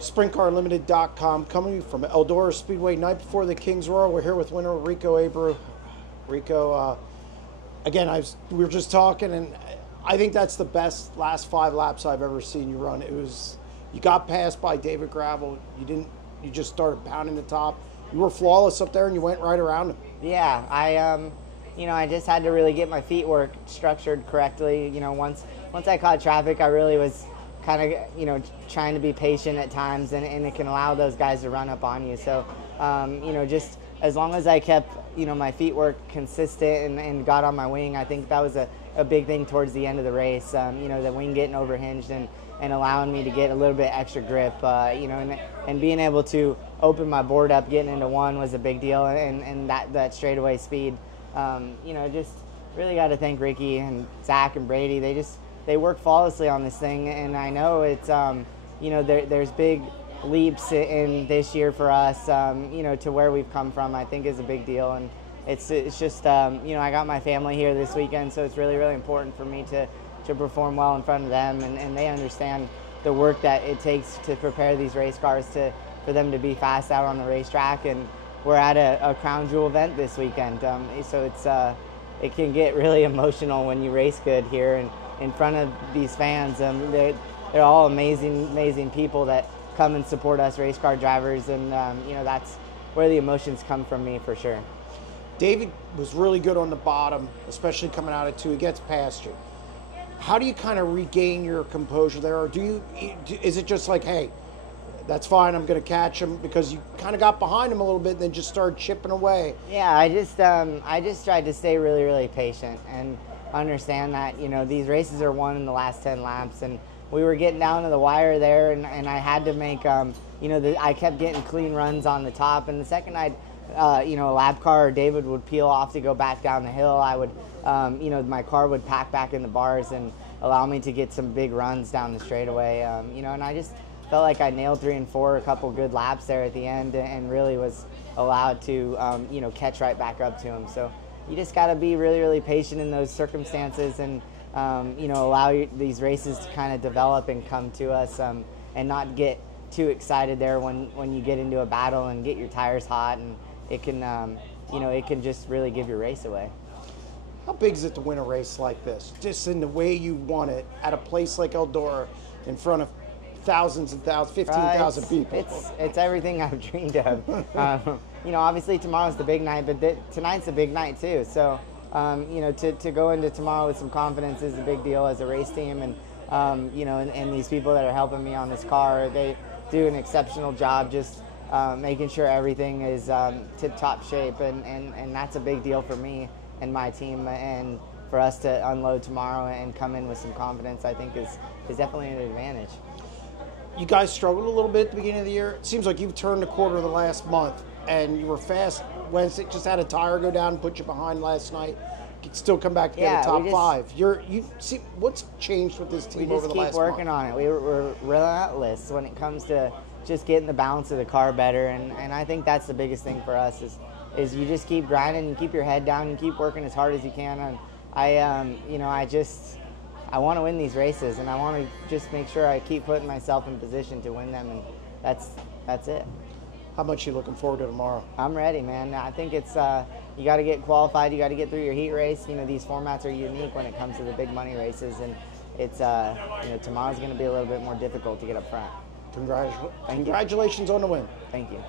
SprintCarUnlimited.com, coming from Eldora Speedway, night before the Kings Royal. We're here with winner Rico Abreu. Rico, again, we were just talking, and I think that's the best last 5 laps I've ever seen you run. It was, you got passed by David Gravel. You just started pounding the top. You were flawless up there, and you went right around him. Yeah, I just had to really get my feet work structured correctly. Once I caught traffic, I really was kind of, trying to be patient at times, and it can allow those guys to run up on you. So, just as long as I kept, my feet work consistent and got on my wing, I think that was a big thing towards the end of the race. The wing getting overhinged and allowing me to get a little bit extra grip, and being able to open my board up, getting into one was a big deal, and that straightaway speed. Just really got to thank Ricky and Zach and Brady. They work flawlessly on this thing, and I know it's, there's big leaps in this year for us, to where we've come from, I think is a big deal. And it's just, I got my family here this weekend, so it's really, really important for me to perform well in front of them, and they understand the work that it takes to prepare these race cars for them to be fast out on the racetrack. And we're at a crown jewel event this weekend, so it can get really emotional when you race good here and in front of these fans. They're all amazing people that come and support us race car drivers, and that's where the emotions come from me for sure. David was really good on the bottom, especially coming out of 2. He gets past you. How do you kind of regain your composure there, or is it just like, hey, that's fine, I'm going to catch him, because you kind of got behind him a little bit and then just started chipping away? Yeah, I just tried to stay really, really patient and understand that, these races are won in the last 10 laps, and we were getting down to the wire there, and I had to make, I kept getting clean runs on the top, and the second a lap car or David would peel off to go back down the hill, I would, my car would pack back in the bars and allow me to get some big runs down the straightaway, and I just felt like I nailed 3 and 4, a couple good laps there at the end, and really was allowed to, catch right back up to him. So you just got to be really, really patient in those circumstances, and allow these races to kind of develop and come to us, and not get too excited there when you get into a battle and get your tires hot, and it can it can just really give your race away. How big is it to win a race like this, just in the way you won it at a place like Eldora in front of thousands and thousands, 15,000 people? It's everything I've dreamed of. Obviously tomorrow's the big night, but tonight's a big night too. So, to go into tomorrow with some confidence is a big deal as a race team, and and these people that are helping me on this car, they do an exceptional job just making sure everything is tip-top shape, and that's a big deal for me and my team, and for us to unload tomorrow and come in with some confidence, I think is definitely an advantage. You guys struggled a little bit at the beginning of the year. It seems like you've turned the corner the last month, and you were fast Wednesday. Just had a tire go down and put you behind last night. You could still come back to get a top 5. You see what's changed with this team over the last month? We just keep working on it. We're relentless when it comes to just getting the balance of the car better, and I think that's the biggest thing for us is you just keep grinding, you keep your head down, and keep working as hard as you can. And I want to win these races, and I want to just make sure I keep putting myself in position to win them, and that's it. How much are you looking forward to tomorrow? I'm ready, man. I think it's you got to get qualified, you got to get through your heat race. These formats are unique when it comes to the big money races, and it's tomorrow's going to be a little bit more difficult to get up front. Congratulations on the win. Thank you.